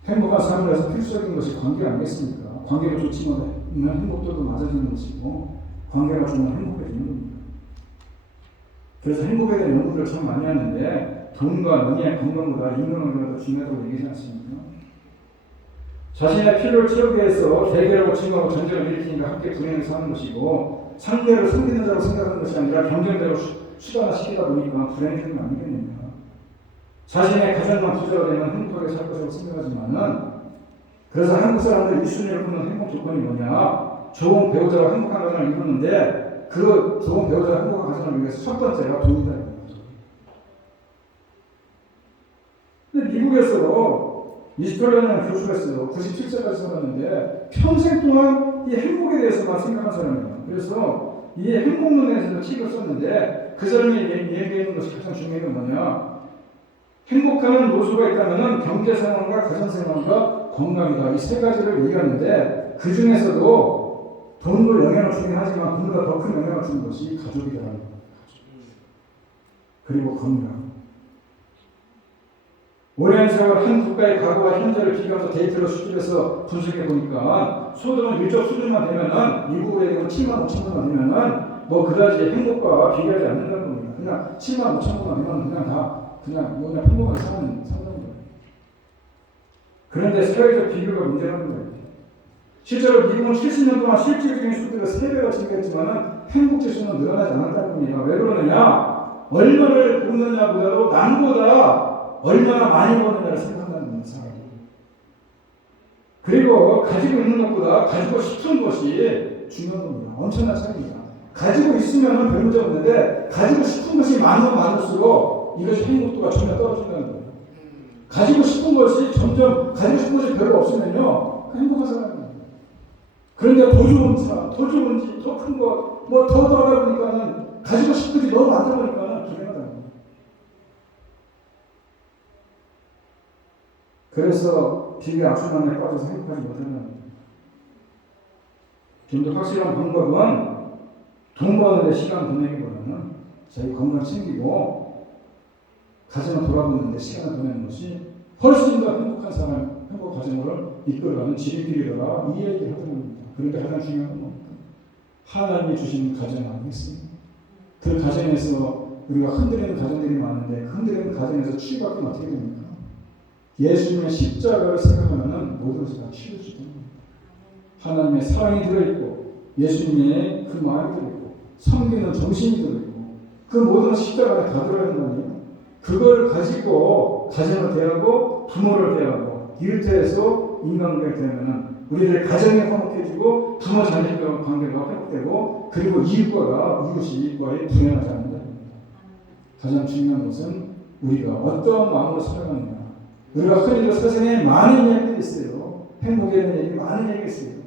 행복한 삶을 위해서 필수적인 것이 관계 아니겠습니까? 관계가 좋지만 행복도도 맞아지는 것이고 관계가 좋으면 행복해지는 겁니다. 그래서 행복에 대한 연구를 참 많이 하는데 돈과 명예, 건강보다 인간관계가 더 중요하다고 얘기하지 않습니까? 자신의 필요를 채우기 위해서 대결하고 증오하고 전쟁을 일으키니까 함께 불행해서 하는 것이고 상대를 섬기는 자로 생각하는 것이 아니라 경쟁자로 수단화시키다 보니까 불행해지는 거 아니겠느냐. 자신의 가정만 부자가 되면 행복하게 살 것이라고 생각하지만은 그래서 한국 사람들 1순위를 꼽는 행복 조건이 뭐냐? 좋은 배우자와 행복한 가정을 이루는데 그 좋은 배우자와 행복한 가정을 위해서 첫 번째가 돈이다. 근데 미국에서 28년이라는 교수가 있어요. 97세까지 살았는데 평생 동안 이 행복에 대해서만 생각한 사람이에요. 그래서 이 행복론에서 책을 썼는데 그 사람이 얘기하는 것이 가장 중요한 건 뭐냐? 행복한 요소가 있다면 경제생활과 가정생활과 건강이다. 이 세 가지를 얘기하는데 그 중에서도 돈도 영향을 주긴 하지만 돈보다 더 큰 영향을 주는 것이 가족이라는 겁니다. 그리고 건강. 오랜 세월 한 국가의 과거와 현재를 비교하면서 데이터를 수집해서 분석해 보니까 소득은 일정 수준만 되면은 미국의 경우 7만 5천 원만 되면은 뭐 그다지 행복과 비교하지 않는다는 겁니다. 그냥 7만 5천 원만 되면 그냥 평범하게 사는 거예요. 그런데 사회적 비교가 문제라는 거예요. 실제로 미국은 70년 동안 실질적인 소득이 3배가 증가했지만 행복 지수는 늘어나지 않았다는 겁니다. 왜 그러느냐? 얼마를 벌느냐보다도 남보다 얼마나 많이 버느냐를 생각한다는 겁니다. 그리고 가지고 있는 것보다 가지고 싶은 것이 중요한 겁니다. 엄청난 차이입니다. 가지고 있으면 별 문제 없는데 가지고 싶은 것이 많으면 많을수록 이것이 행복도가 전혀 떨어진다는 거예요. 가지고 싶은 것이 점점 가지고 싶은 것이 별로 없으면요 행복한 사람입니다. 그런데 더 좋은 차, 더 좋은 집, 더 큰 거, 뭐 더 하다 보니까는 가지고 싶은 게 너무 많다 보니까는 불행하다는 거예요. 그래서 비계 악순환에 빠져서 행복하지 못한다는 거예요. 좀 더 확실한 방법은 돈 버는데 시간 보내기보다는 자기 건강 챙기고 가정을 돌아보는데 시간을 보내는 것이 훨씬 더 행복한 사람, 행복 가정을 이끌어가는 지름길이라 이 얘기를 하는 겁니다. 그런데 가장 중요한 건 뭡니까? 하나님이 주신 가정 아니겠습니까? 그 가정에서 우리가 흔들리는 가정들이 많은데 그 흔들리는 가정에서 치유받으면 어떻게 됩니까? 예수님의 십자가를 생각하면 모든 것이 다 치유해지는 겁니다. 하나님의 사랑이 들어있고 예수님의 그 마음이 들어있고 섬기는 정신이 들어있고 그 모든 십자가 안에 다 들어있는 거 아니에요? 그걸 가지고 가정을 대하고 부모를 대하고 일터에서 인간관계를 대하면 우리들의 가정이 화목해지고 부모 자녀 관계가 회복되고 그리고 이웃과의 불행하지 않는다. 가장 중요한 것은 우리가 어떤 마음으로 살아가느냐. 우리가 흔히도 세상에 많은 얘기들이 있어요. 행복에 대한 얘기 많은 얘기가 있어요.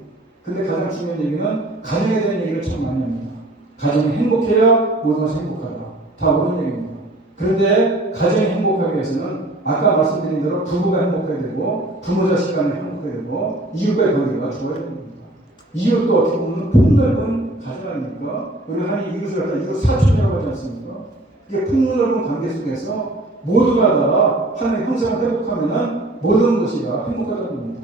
근데 가장 중요한 얘기는 가정에 대한 얘기를 참 많이 합니다. 가정이 행복해야 모든 것이 행복하다. 다 옳은 얘기입니다. 그런데 가정이 행복하기 위해서는 아까 말씀드린 대로 부부가 행복해야 되고 부모 자식 간에 행복해야 되고 이웃과의 관계가 좋아야 됩니다. 이웃도 어떻게 보면 폭넓은 가정 아닙니까? 우리가 한 이웃을 갖다 이웃 사촌이라고 하지 않습니까? 그게 폭넓은 관계 속에서 모두가 다 하나님의 형상을 회복하면 모든 것이 다 행복하다는 겁니다.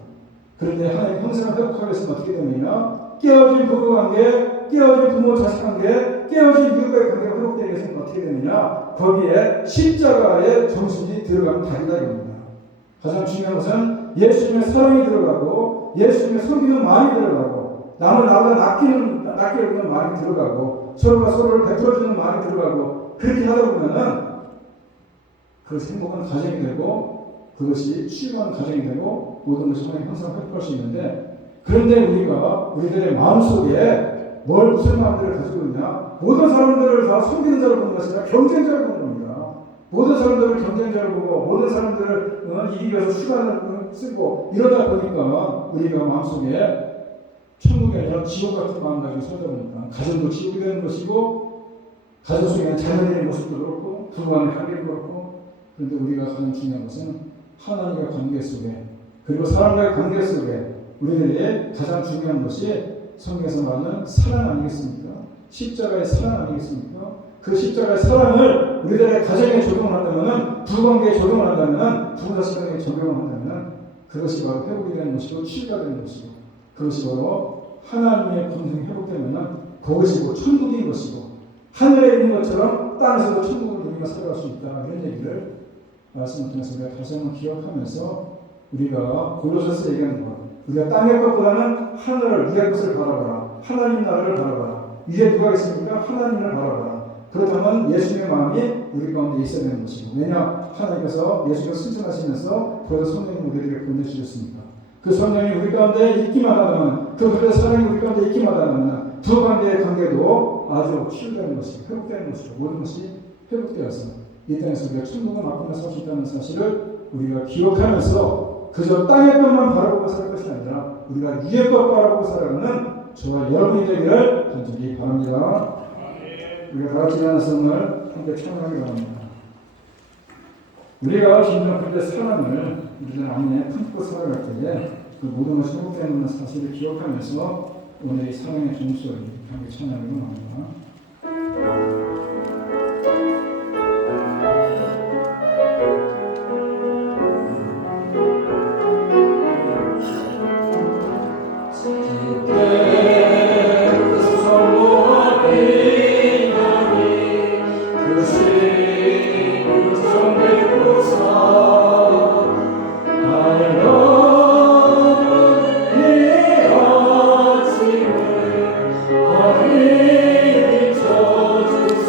그런데 하나님의 형상을 회복하기 위해서는 어떻게 되느냐? 깨어진 부부관계, 깨어진 부모 자식관계, 깨어진 이웃과의 관계가 회복되기 위해서는 어떻게 되느냐? 거기에 십자가의 정신이 들어가면 답이다 이겁니다. 가장 중요한 것은 예수님의 사랑이 들어가고 예수님의 섬기는 마음이 들어가고 남을 나보다 낚이려는 마음이 들어가고 서로가 서로를 베풀어주는 마음이 들어가고 그렇게 하다 보면은 그것이 행복한 가정이 되고 그것이 치유하는 가정이 되고 모든 것이 하나님의 형상을 회복할 수 있는데 그런데 우리가 우리들의 마음속에 무슨 마음들을 가지고 있냐? 모든 사람들을 다 섬기는 자를 보는 것이 아니라 경쟁자를 보는 겁니다. 모든 사람들을 경쟁자를 보고 모든 사람들을 이기기 위해서 수단을 쓰고 이러다 보니까 우리가 마음속에 천국이 아니라 지옥 같은 마음 가지고 살다 보니까 가정도 지옥이 되는 것이고 가정 속에 자녀들의 모습도 그렇고 부부간의 관계도 그렇고 그런데 우리가 가장 중요한 것은 하나님과의 관계 속에 그리고 사람과의 관계 속에 우리들의 가장 중요한 것이 성경에서 말하는 사랑 아니겠습니까? 십자가의 사랑 아니겠습니까? 그 십자가의 사랑을 우리들의 가정에 적용을 한다면 부부관계에 적용을 한다면 부부자식관계에 적용을 한다면 그것이 바로 회복이 되는 것이고 치유가 되는 것이고 그것이 바로 하나님의 권능이 회복되면 그것이 곧 천국인 것이고 하늘에 있는 것처럼 땅에서도 천국을 누리며 살아갈 수 있다 이런 얘기를 말씀을 통해서 우리가 다시 한번 기억하면서 우리가 골로새서 얘기하는 것 우리가 땅의 것보다는 하늘을 위의 것을 바라봐라 하나님 나라를 바라봐라 위에 누가 있습니까? 하나님을 바라봐라 그렇다면 예수님의 마음이 우리 가운데 있어야 되는 것이고 왜냐 하나님께서 예수를 승천하시면서 그래서 성령님 우리에게 보내주셨습니까? 그 성령이 우리 가운데 있기만 하다면 그 사랑이 우리 가운데 있기만 하다면 두 관계의 관계도 아주 치유되는 것이고 회복되는 것이고 모든 것이 회복되어서 이 땅에서 우리가 천국을 맛보며 살 수 있다는 사실을 우리가 기억하면서 그저 땅의 것만 바라보고 살 것이 아니라 우리가 위의 것 바라보고 살아가는 저와 여러분이 되기를 간절히 바랍니다. 우리가 다 같이 일어나서 오늘 함께 찬양하기 바랍니다. 우리가 진정 그때 사랑을 우리는 안에 품고 살아갈 때에 그 모든 것이 회복되는 사실을 기억하면서 오늘 이 사랑의 종소리 함께 찬양하기 바랍니다. 주소서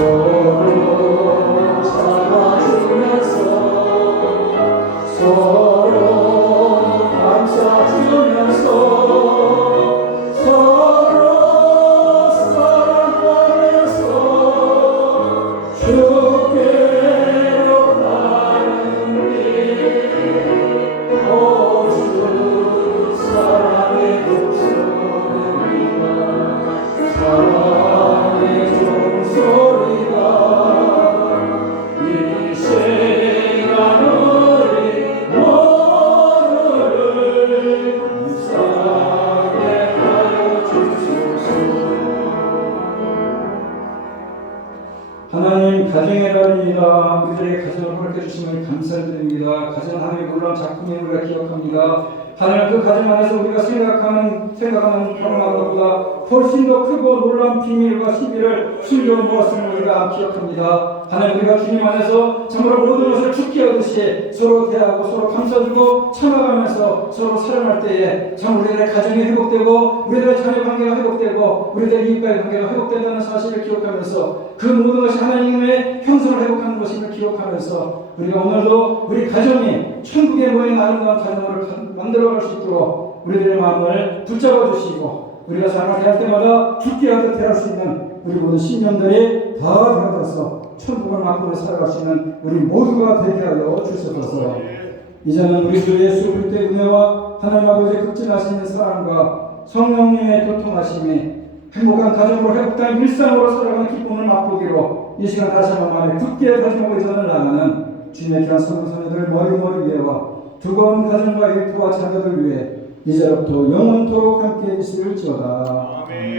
서로 잡아주면서 서로 감싸주면서 서로 사랑하면서 주께로 가는 길 오주 사랑의 목소리가 사랑의 종소리가 이 시간 우리 모두를 감사하게 하여 주소서. 하나님 가정의 달입니다. 우리들의 가정을 허락해 주심을 감사드립니다. 가정 하나님의 놀라운 작품이 우리가 기억합니다. 하나님 그 가정 안에서 우리가 생각하는 바라는 것보다 훨씬 더 크고 놀라운 비밀과 시비를 숨겨 놓았음을 우리가 기억합니다. 하나님 우리가 주님 안에서 정말 모든 것을 죽게 하듯이 서로 대하고 서로 감싸주고 참아가면서 서로 사랑할 때에 정말 우리들의 가정이 회복되고 우리들의 자녀 관계가 회복되고 우리들의 이웃과의 관계가 회복된다는 사실을 기억하면서 그 모든 것이 하나님의 형성을 회복하는 것임을 기억하면서 우리가 오늘도 우리 가정이 천국에 모인 아름다운 가정을 만들어갈 수 있도록 우리들의 마음을 붙잡아 주시고 우리가 삶을 대할 때마다 죽게 하듯 대할 수 있는 우리 모든 신령들이 다 되어서 천국을 맛보며 살아갈 수 있는 우리 모두가 되게 하여 주시옵소서. 이제는 우리 주 예수 그리스도의 은혜와 하나님 아버지의 극진하시는 사랑과 성령님의 교통하심이 행복한 가정으로 회복된 일상으로 살아가는 기쁨을 맛보기로 이 시간 다시 한번 만에 굳게 다짐하고 전을 나가는 주님의 귀한 성도들 머리 위에와 두꺼운 가정과 일터와 자녀들 위해 이제부터 영원토록 함께 있을지어다. 아멘.